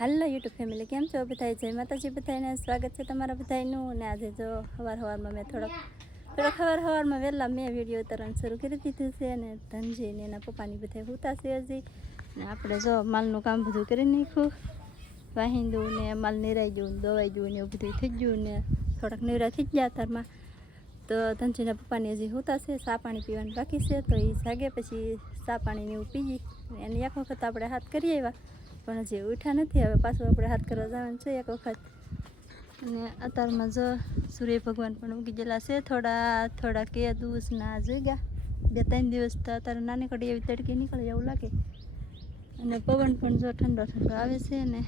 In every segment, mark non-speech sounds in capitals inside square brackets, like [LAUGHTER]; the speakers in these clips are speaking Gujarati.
હાલો યુટ્યુબ ફેમિલી, કેમ છો બધાય? જય માતાજી બધાને સ્વાગત છે તમારા બધાનું અને આજે જો સવાર સવારમાં મેં થોડોક થોડોક સવાર સવારમાં વહેલા મેં વીડિયો ઉતારવાનું શરૂ કરી દીધું છે અને ધનજી ને એના પપ્પાની બધા હુતા છે હજી. અને આપણે જો માલનું કામ બધું કરી નાખ્યું. વાહિંદું ને માલ નિરાઈ ગયું દવાઈ ગયું ને એવું બધું થઈ ગયું ને થોડાક નિરા થઈ ગયા તારમાં. તો ધનજીના પપ્પાની હજી હુતા છે, ચા પાણી પીવાનું બાકી છે. તો એ જાગે પછી ચા પાણીને એવું પીજી એની એક વખત આપણે હાથ કરી આવ્યા પણ હજી ઉઠ્યા નથી. હવે પાછું આપણે હાથ કરવા જવાનું છે એક વખત. અને અત્યારમાં જો સૂર્ય ભગવાન પણ ઉગી ગયેલા છે. થોડા થોડા કે દિવસના જોઈ ગયા બે, ત્રણ દિવસ તો અત્યારે નાની કડી એવી તડકી નીકળે એવું લાગે. અને પવન પણ જો ઠંડો ઠંડો આવે છે ને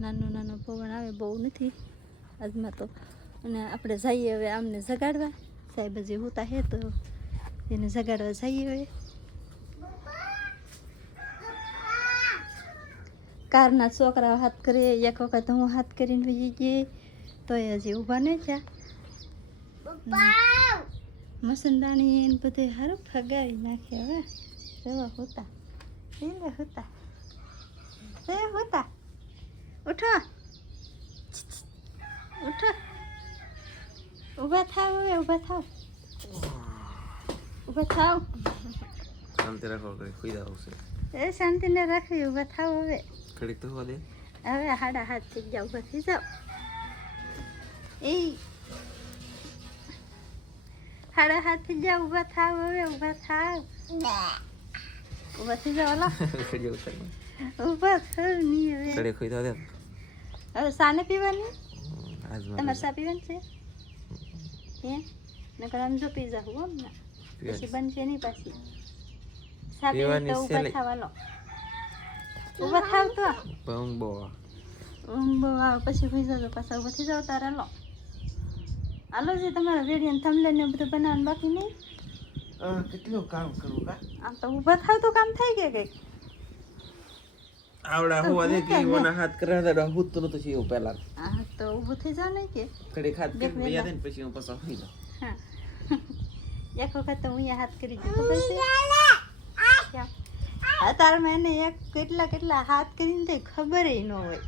નાનો નાનો પવન આવે બહુ નથી આજમાં તો. અને આપણે જઈએ હવે આમને જગાડવા. સાહેબ હજી હોતા હે તો એને જગાડવા જઈએ હવે. કારના છોકરા હાથ કરે એક વખત હું હાથ કરીને વહી ગઈ તો એ હજી ઊભા નહીં થયા. મસંદાણી એને બધે હારું ફગાવી નાખે હવે. એવા હોતા. એને હોતા. એ હોતા. ઉઠો. ઉઠો. ઊભા થાવ હવે ઊભા થાવ. ઊભા થાવ. શાંતિ રાખો કઈ ખુઈ છે એ શાંતિને રાખવી ઊભા થાવ હવે. ઘડીક તો હોવા દે. હવે હાડા હાથ થઈ જાવ થઈ જાવ. એ હાડા હાથ થઈ જાવ ઊભા થાવ હવે ઊભા થાવ. ઊભા થઈ જાવ અલા ઘડી ઉતાર ઊભા થાવ નહીં હવે. ઘડી ખુઈ દે. હવે સાને પીવાની? તમારે સા પીવાની છે? હે? નકર આમ જો પી જાવ હો. પછી બનશે નહીં પાછી. સા પીવી પીવાની તો ઊભા નહીં. થવાનો ઊભા થાવ તો. બહુ બહુ આવ. પછી હોઈ જાવ પાછા ઊભા થઈ જાવ તારે લો હાલો જે તમારા રેડિયન થમલે ને બધું બનાવવાનું બાકી નહીં? કેટલું કામ કરવું કા? આમ તો ઊભા થાવ તો કામ થઈ ગયા કંઈક. આવડા હોવા દે કે ઓના હાથ કરે તો હું તો નતો છે પહેલા. હા તો ઊભું થઈ જા કે? કરી યાદ ને પછી હું પાછો હોઈ જાઉં. હા. [LAUGHS] એક વખત તો હું હાથ કરી દીધો પછી? અત્યારમાં એને એક કેટલા કેટલા હાથ કરીને તે ખબર ન હોય.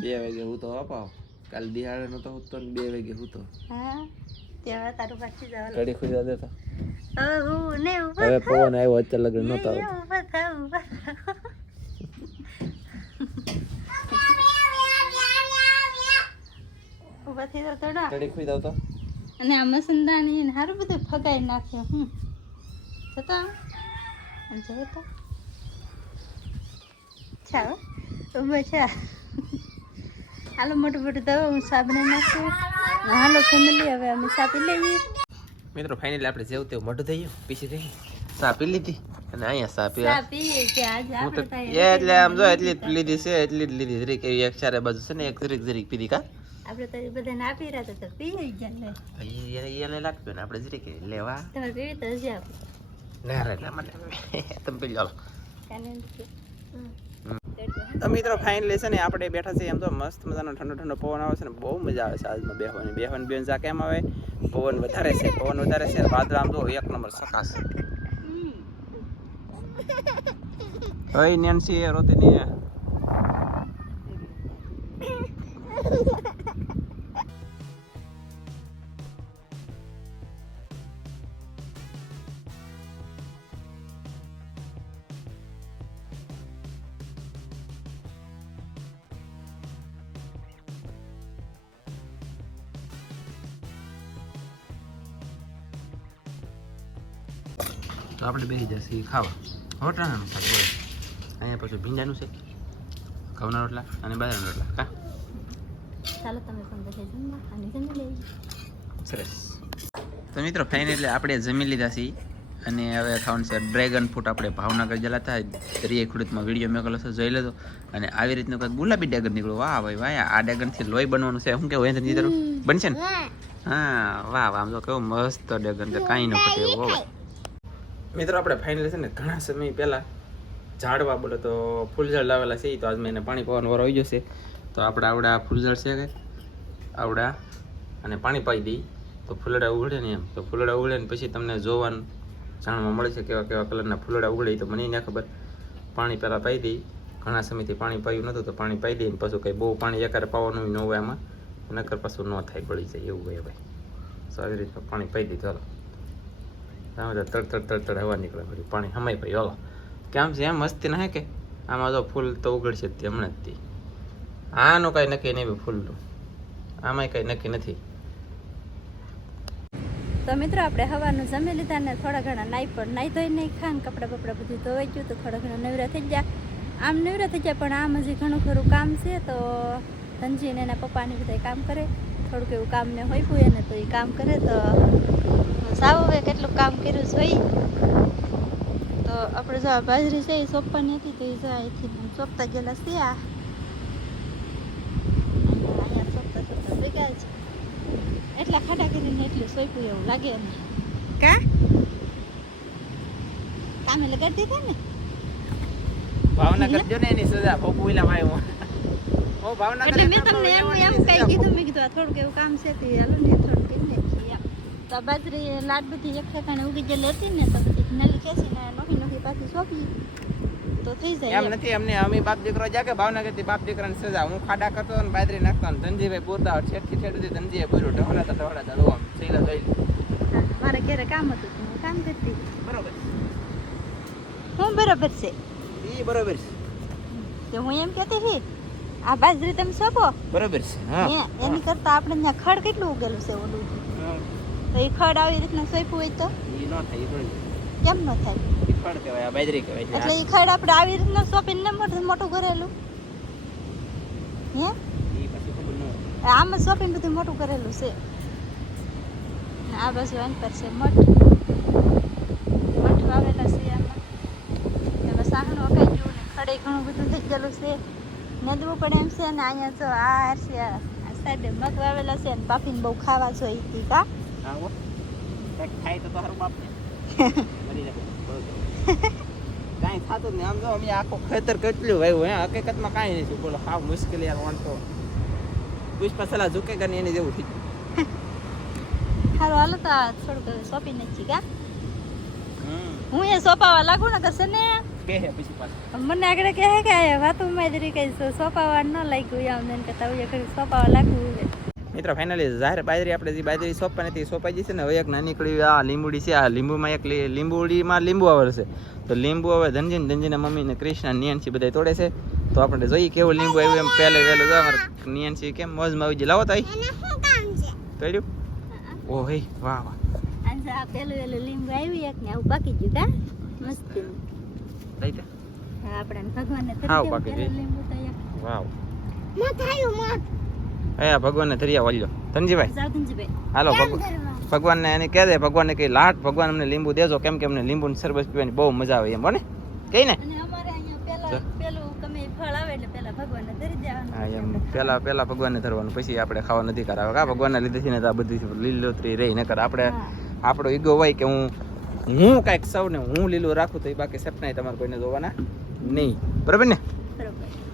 બે વાગે હું તો અપાવ કાલ દિહાડે નતો હું તો બે વાગે હું તો. હા ત્યાં તારું પાછી જવાનું ઘડી ખુઈ જાવ દે તો હવે હું ને ઊભા હવે પવન આવ્યો અત્યારે લગન નતો થાવ થઈ થોડા તો અને આ મસંદાની હારું બધું ફગાઈ નાખ્યો હું જતા આમ તો ચાલો ઊભા છે. હાલો મોટું મોટું દવા હું સાબને નાખું. હાલો ફેમિલી હવે અમે સાપી લઈએ. મિત્રો ફાઇનલી આપણે જેવું તેવું મોઢું થઈ ગયું પીસી થઈ સા પી લીધી અને અહીંયા સા પી સા પીએ કે આજે હું તો આપણે એ એટલે આમ જો એટલી જ લીધી છે એટલી જ લીધી જરીક એવી એક ચારે બાજુ છે ને એક જરીક જરીક પીધી કા? આપણે તો બધાને આપી રહ્યા તો પી એને એને લાગતું ને આપણે જરીક લેવા. તમે પીવી તો જ આપો? તો મિત્રો ફાઇનલી છે ને આપણે બેઠા છીએ એમ તો મસ્ત મજાનો ઠંડો ઠંડો પવન આવે છે ને બહુ મજા આવે છે આજમાં બેહવાની. બેહવાની બેન જા કેમ આવે? પવન વધારે છે પવન વધારે છે. વાદળ આમ તો એક નંબર સકાશ. હોય નેન્સી એ રોતી રોતીની તો આપણે બેસી જશે ખાવા. હોટલાનું શાક બોલો. અહીંયા પાછું ભીંડાનું છે ઘઉંના રોટલા અને બાજરાના રોટલા કા? ચાલો તમે પણ બધા જમવા અને જમી લઈએ. સરસ. તો મિત્રો ફાઇનલી આપણે જમી લીધા છીએ. અને હવે ખાવાનું છે ડ્રેગન ફ્રૂટ આપણે ભાવનગર ગયેલા હતા દરિયા ખુડતમાં વીડિયો મેકેલો છે જોઈ લેજો. અને આવી રીતનું કંઈક ગુલાબી ડ્રેગન નીકળ્યું. વાહ ભાઈ વાહ આ ડેગનથી લોહી બનવાનું છે. શું કેવું એમ જીતર બનશે ને? હા. વાહ વાહ આમ તો કેવું મસ્ત ડેગન છે. કાંઈ ન ઘટે એવું મિત્રો, આપણે ફાઇનલી છે ને ઘણા સમય પહેલાં ઝાડવા બોલે તો ફૂલઝાડ લાવેલા છે તો આજ મેં એને પાણી પાવાનો વારો આવી જશે તો આપણે આવડા ફૂલઝાડ છે કે આવડા અને પાણી પાઈ દઈ તો ફૂલડા ઉગડે ને એમ. તો ફૂલડા ઉગડે ને પછી તમને જોવાનું, જાણવા મળે છે કેવા કેવા કલરના ફૂલડા ઉગડે તો મને ના ખબર પાણી પહેલાં પાઈ દઈ ઘણા સમયથી પાણી પાયું નહોતું તો પાણી પાઈ દઈએ પાછું કંઈ બહુ પાણી એકારે પાવાનું ન હોય એમાં નકર પાછું ન થાય પડી જાય એવું હોય ભાઈ સો આવી રીતના પાણી પાઈ દીધું, હાલો. આમાં તો તડ તડ તડ તડ હવા નીકળે બધી પાણી હમાય ભાઈ કે આમ છે એમ મસ્તી ના કે, આમાં તો ફૂલ તો ઉગડશે જ હમણાં જ આનું કાંઈ નક્કી નહીં ફૂલનું. આમાંય કાંઈ નક્કી નથી. તો મિત્રો, આપણે હવાનું જમી લીધા ને થોડા ઘણા નાઈ પણ નાઈ ધોઈ નહીં ખાન કપડાં બપડા બધું ધોવાઈ ગયું તો થોડા ઘણા નવરા થઈ ગયા. આમ નવરા થઈ ગયા પણ આમ હજી ઘણું ખરું કામ છે, તો ધનજી ને એના પપ્પાને બધા કામ કરે. થોડુંક એવું કામ ને હોય પૂએ ને તો એ કામ કરે, તો કામ કર્યું જોઈ તો આપણે જો આ બાજરી છે એ સોંપવાની હતી તો એ જો અહીંથી સોંપતા ગયેલા છે આ. અહીંયા સોંપતા સોંપતા ભેગા છે એટલા ખાડા કરીને એટલું સોંપ્યું એવું લાગે ને કા? કામે લગાડી દીધા ને? ભાવનગર જો ને એની સજા ભોગવીલા માં હું ભાવનગર એટલે મેં તમને એમ એમ કઈ કીધું મેં કીધું આ થોડુંક એવું કામ છે તે હાલો ને. તો આ બાજરી લાટ બધી એક ઠેકાણે ઉગી ગયેલી હતી ને તો બધી નલી ખેંચીને નોખી નોખી પાછી સોંપી. તો થઈ જાય એમ. નથી અમને અમે બાપ દીકરો જા કે ભાવનગરથી બાપ દીકરાને સજા. હું ખાડા કરતો અને બાજરી નાખતો અને ધનજીભાઈ પૂરતા ઠેઠથી ઠેઠ સુધી ધનજીએ પૂર્યું. ઢવળાતા ઢવળાતા લો આમ સૈલા જોઈ મારે ઘરે કામ હતું હું કામ કરતી. બરોબર. હું બરોબર છે. એ બરોબર છે. તો હું એમ કહેતી હતી આ બાજરી તમે સોંપો. બરોબર છે હા એની કરતા આપણે ત્યાં ખડ કેટલું ઉગેલું છે ઓલું. તો એ ખડ આવી રીતના સોંપ્યું હોય તો? નો થાય કેમ ન થાય? ઈ ફળ કહેવાય આ બાજરી કહેવાય એટલે એ ખડ આપણે આવી રીતના સોંપીને મોટું મોટું કરેલું? હે? આમાં જ બધું મોટું કરેલું છે. આ બાજુ આની પર છે મઠ. મઠ વાવેલા છે આમાં. એમાં સાહણું અકાઈ ગયું ને ખડે ઘણું બધું થઈ ગયેલું છે. નદવું પડે એમ છે ને અહીંયા જો આ છે આ સાઈડે મઠ વાવેલા છે ને બાફીને બહુ ખાવા જોઈએ કા? હા હો. થાય તો તારું બાપ મરી જાય કાંઈ થતું નહીં આમ જો અમે આખો ખેતર કેટલું વાવ્યું હે હકીકતમાં કાંઈ નથી બોલો હાવ મુશ્કેલી યાર વાંધો પુષ્પા સલાહ ઝૂકે ને એને જેવું થઈ ગયું. [LAUGHS] સારું હાલો તો થોડુંક સોંપી નાખી કા? હું એ સોંપાવા લાગુ ને કશે ને? પછી. મને આગળ કહે કે વાતો મારી કઈ સોંપાવા ન લાગ્યું આમ કરતા સોંપાવા લાગવું મિત્રો ફાઇનલી જાહેર બાજરી આપણે જે બાજરી સોંપવાની હતી સોંપાઈ જશે ને હવે એક નાનીકડી આ લીંબુડી છે. આ લીંબુમાં એક લીંબુડીમાં લીંબુ આવે છે. તો લીંબુ હવે ધનજીન ધનજીના મમ્મી ને કૃષ્ણ નિયનસી બધા તોડે છે. તો આપણે જોઈએ કેવું લીંબુ આવ્યું એમ. પહેલે વહેલું જો અમારે નિયનસી કેમ મોજમાં આવી જાય લાવો તો તોડ્યું ઓ હે વાહ વાહ. પેલું પેલું લીંબુ આવ્યું એક ને આવું પાકી ગયું કા? મસ્તી આપણે. લીંબુ તો એક. વાવ. મત આવ્યું મત. હે ભગવાનને ધરિયા વાલ્યો ધનજીભાઈ? હાલો ભગવાન ભગવાનને એને કહે દે ભગવાનને કહી લાટ ભગવાન અમને લીંબુ દેજો કેમ કે અમને લીંબુ સરબત પીવાની બહુ મજા આવે એમ હો ને? કઈ ને? પેલા. પેલું ભગવાનને ધરવાનું પછી આપણે ખાવા નથી કરાવે કા ભગવાનના લીધે છે ને આ બધી લીલોતરી રહી નકર આપણે હા. આપણો ઈગો હોય કે હું હું કાંઈક સૌને હું લીલું રાખું તો એ બાકી સપના તમારે કોઈને જોવાના નહીં. બરાબર ને?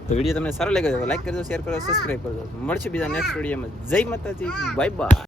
તો વીડિયો તમને સારો લાગ્યો લાઈક કરજો શેર કરજો સબસ્ક્રાઈબ કરજો. મળશે બીજા નેક્સ્ટ વિડીયોમાં જય માતાજી બાય બાય